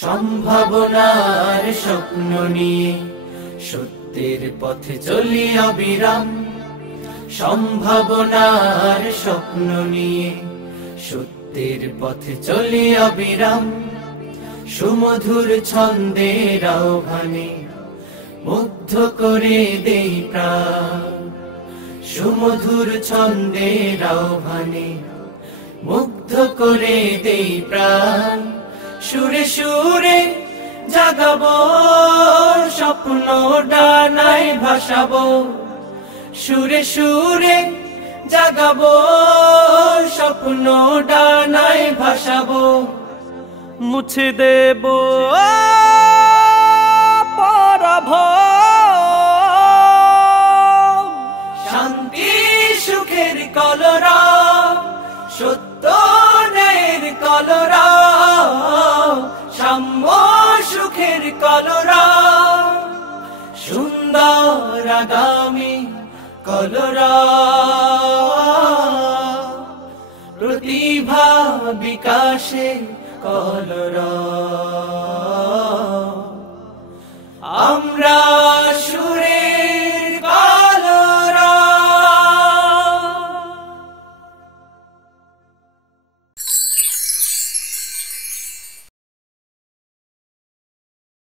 সম্ভাবনার স্বপ্ন নিয়ে সত্যের পথে চলি অবিরাম। সম্ভাবনার স্বপ্ন নিয়ে সত্যের পথে চলি অবিরাম। সুমধুর ছন্দের আহ্বানে মুগ্ধ করে দেই প্রাণ। সুমধুর ছন্দের আহ্বানে মুগ্ধ করে দেই প্রাণ। সুরে সুরে জাগাবো স্বপ্ন ডানায় ভাসাবো। সুরে সুরে জাগাবো স্বপ্ন ডানায় ভাসাবো। মুছে দেব পরাভব। শান্তি সুখের কলরা, সত্য ন্যায়ের কলরা, সাম্য সুখের কলরা, সুন্দর আগামী কলরা, প্রতিভা বিকাশে কলরা।